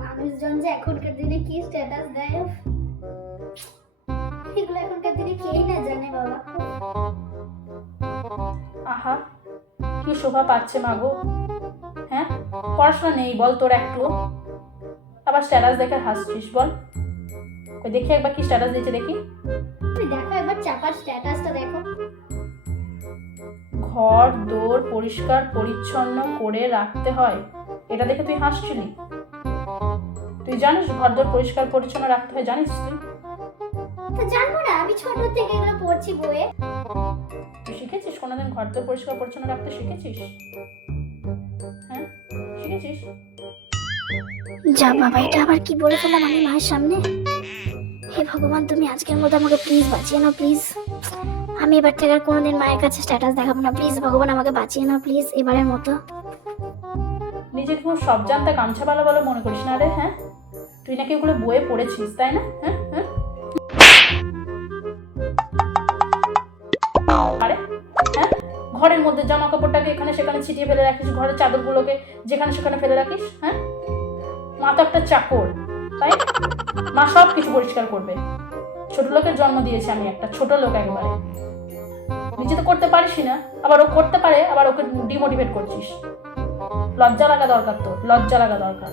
মানুষজন যে এখনকার দিনে কি স্ট্যাটাস দেয়, এগুলো এখনকার দিনে কেই না জানে বাবা। আহা, কি শোভা পাচ্ছে মাগো। হ্যাঁ, পড়াশোনা নেই বল তোর একটু, আবার স্ট্যাটাস দেখে হাসছিস বল। কই দেখি একবার কি স্ট্যাটাস দিয়েছে দেখি। তুমি দেখো একবার চাপার স্ট্যাটাসটা দেখো। ঘর দোর পরিষ্কার পরিচ্ছন্ন করে রাখতে হয়, এটা দেখে তুই হাসছিলি? তুই জানিস ঘর দোর পরিষ্কার পরিচ্ছন্ন রাখতে হয়, জানিস তুই? তো জানবো না, আমি ছোট থেকে এগুলো পড়ছি বইয়ে। তুই শিখেছিস কোনোদিন ঘর দোর পরিষ্কার পরিচ্ছন্ন রাখতে শিখেছিস? হ্যাঁ, শিখেছিস? যা বাবা, এটা আবার কি বলে ফেললাম আমি মায়ের সামনে। হে ভগবান, তুমি আজকের মতো আমাকে প্লিজ বাঁচিয়ে নাও, প্লিজ। আমি এবার থেকে আর কোনোদিন মায়ের কাছে স্ট্যাটাস দেখাবো না, প্লিজ ভগবান আমাকে বাঁচিয়ে নাও, প্লিজ এবারের মতো। নিজেকে খুব সব জানতা গামছা ভালো ভালো মনে করিস না রে? হ্যাঁ, তুই নাকি ওগুলো বইয়ে পড়েছিস তাই না? হ্যাঁ হ্যাঁ, আরে হ্যাঁ, ঘরের মধ্যে জামা কাপড়টাকে এখানে সেখানে ছিটিয়ে ফেলে রাখিস, ঘরের চাদরগুলোকে যেখানে সেখানে ফেলে রাখিস। হ্যাঁ, মা তো একটা চাকর, তাই না? মা সব কিছু পরিষ্কার করবে। ছোট লোকের জন্ম দিয়েছে আমি, একটা ছোট লোক একেবারে। নিজে তো করতে পারিস না, আবার ও করতে পারে, আবার ওকে ডিমোটিভেট করছিস। লজ্জা লাগা দরকার তোর, লজ্জা লাগা দরকার।